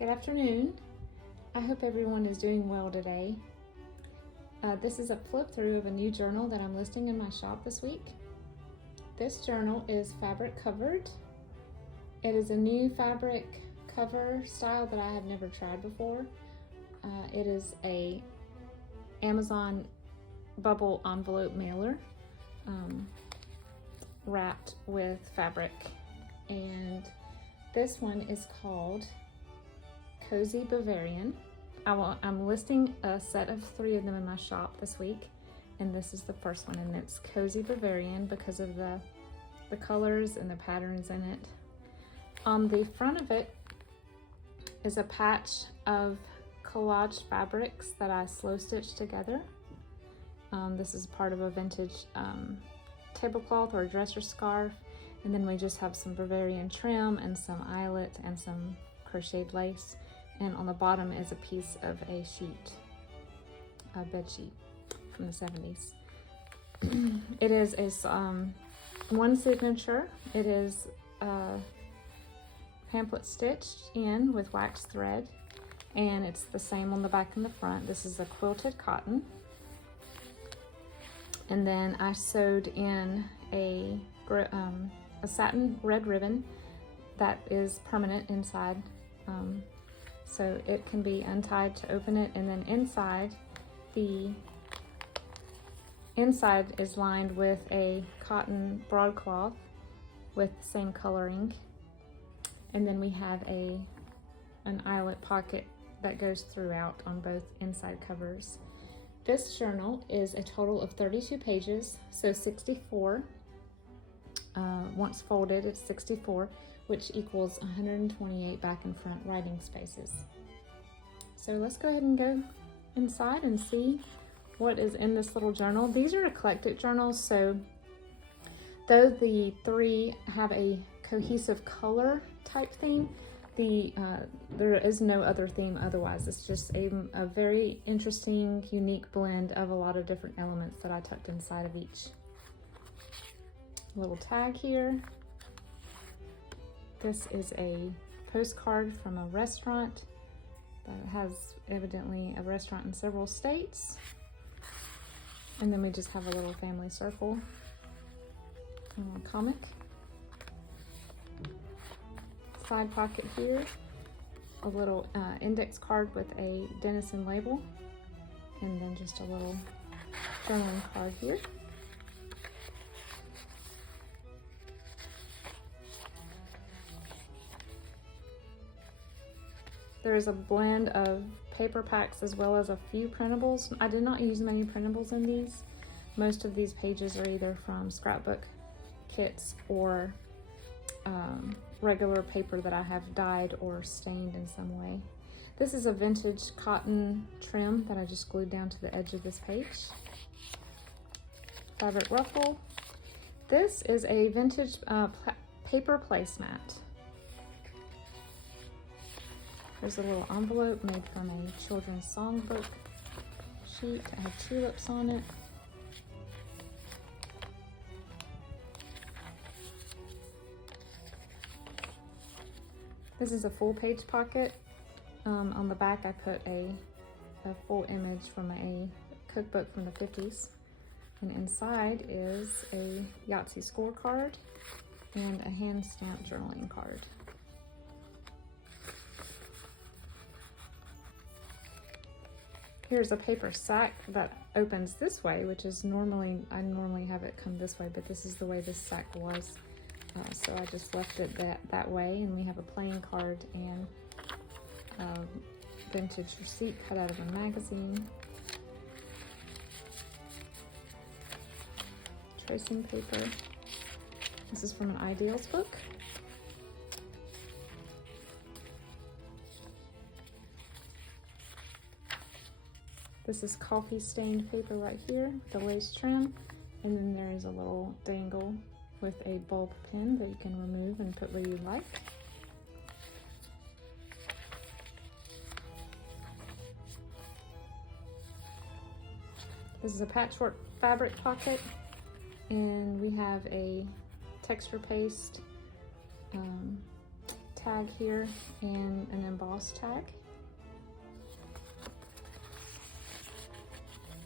Good afternoon. I hope everyone is doing well today. This is a flip through of a new journal that I'm listing in my shop this week. This journal is fabric covered. It is a new fabric cover style that I have never tried before. It is a Amazon bubble envelope mailer wrapped with fabric, and this one is called Cozy Bavarian. I'm listing a set of 3 of them in my shop this week, and this is the first one, and it's Cozy Bavarian because of the colors and the patterns in it. On the front of it is a patch of collage fabrics that I slow stitched together. This is part of a vintage tablecloth or a dresser scarf, and then we just have some Bavarian trim and some eyelet and some crocheted lace, and on the bottom is a piece of a sheet, a bed sheet from the 70s. It is one signature. It is pamphlet stitched in with wax thread, and it's the same on the back and the front. This is a quilted cotton, and then I sewed in a satin red ribbon that is permanent inside, so it can be untied to open it, and then the inside is lined with a cotton broadcloth with the same coloring, and then we have an eyelet pocket that goes throughout on both inside covers. This journal is a total of 32 pages, so 64. Once folded, it's 64, which equals 128 back and front writing spaces. So let's go ahead and go inside and see what is in this little journal. These are eclectic journals, so though the 3 have a cohesive color type theme, there is no other theme otherwise. It's just a very interesting, unique blend of a lot of different elements that I tucked inside of each. Little tag here. This is a postcard from a restaurant that has evidently a restaurant in several states. And then we just have a little family circle, a little comic. Side pocket here, a little index card with a Denison label, and then just a little journaling card here. There is a blend of paper packs as well as a few printables. I did not use many printables in these. Most of these pages are either from scrapbook kits or regular paper that I have dyed or stained in some way. This is a vintage cotton trim that I just glued down to the edge of this page. Fabric ruffle. This is a vintage paper placemat. There's a little envelope made from a children's songbook sheet. I have tulips on it. This is a full page pocket. On the back I put a full image from a cookbook from the 50s. And inside is a Yahtzee scorecard and a hand-stamped journaling card. Here's a paper sack that opens this way, which is I normally have it come this way, but this is the way this sack was. So I just left it that way, and we have a playing card and a vintage receipt cut out of a magazine. Tracing paper. This is from an Ideals book. This is coffee stained paper right here, the lace trim, and then there is a little dangle with a bulb pin that you can remove and put where you like. This is a patchwork fabric pocket, and we have a texture paste tag tag here and an embossed tag.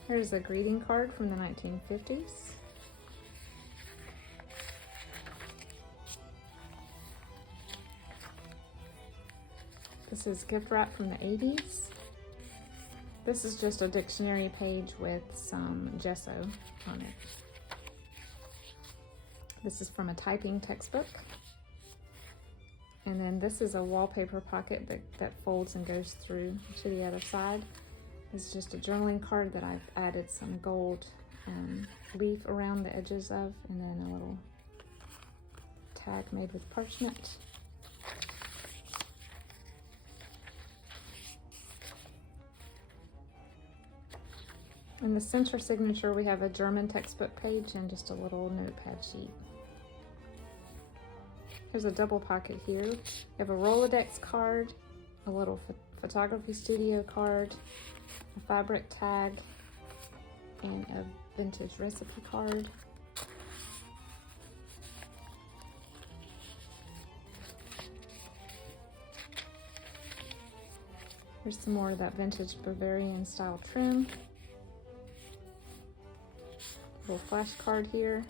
Here's a greeting card from the 1950s. This is gift wrap from the 80s. This is just a dictionary page with some gesso on it. This is from a typing textbook. And then this is a wallpaper pocket that folds and goes through to the other side. It's just a journaling card that I've added some gold leaf around the edges of, and then a little tag made with parchment. In the center signature, we have a German textbook page and just a little notepad sheet. Here's a double pocket here. We have a Rolodex card, a little photography studio card, a fabric tag, and a vintage recipe card. Here's some more of that vintage Bavarian style trim. Little flash card here,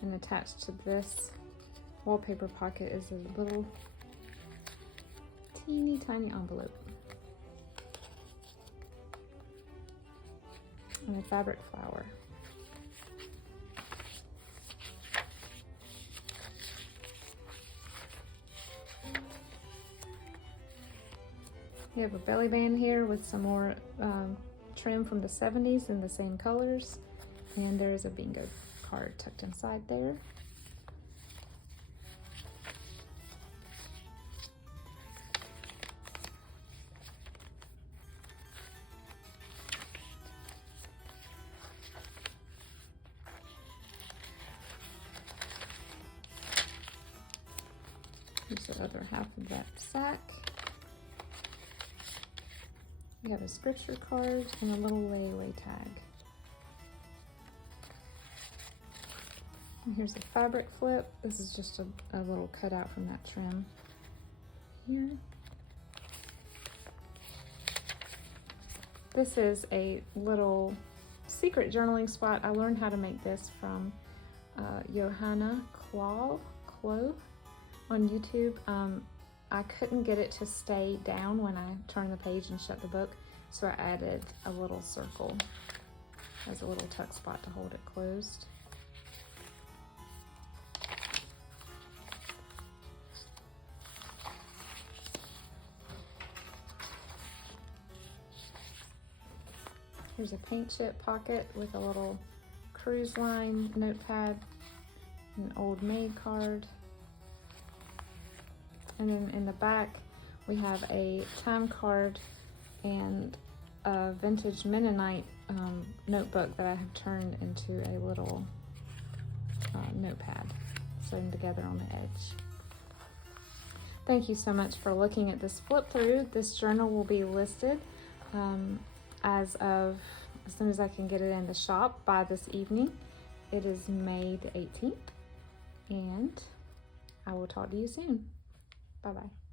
and attached to this wallpaper pocket is a little teeny tiny envelope and a fabric flower. We have a belly band here with some more trim from the 70s in the same colors. And there is a bingo card tucked inside there. Here's the other half of that sack. We have a scripture card and a little layaway tag. And here's a fabric flip. This is just a little cutout from that trim here. This is a little secret journaling spot. I learned how to make this from Johanna Klo on YouTube. I couldn't get it to stay down when I turned the page and shut the book, so I added a little circle as a little tuck spot to hold it closed. Here's a paint chip pocket with a little cruise line notepad, an old maid card. And then in the back, we have a time card and a vintage Mennonite notebook that I have turned into a little notepad sewn together on the edge. Thank you so much for looking at this flip through. This journal will be listed as soon as I can get it in the shop by this evening. It is May the 18th, and I will talk to you soon. Bye-bye.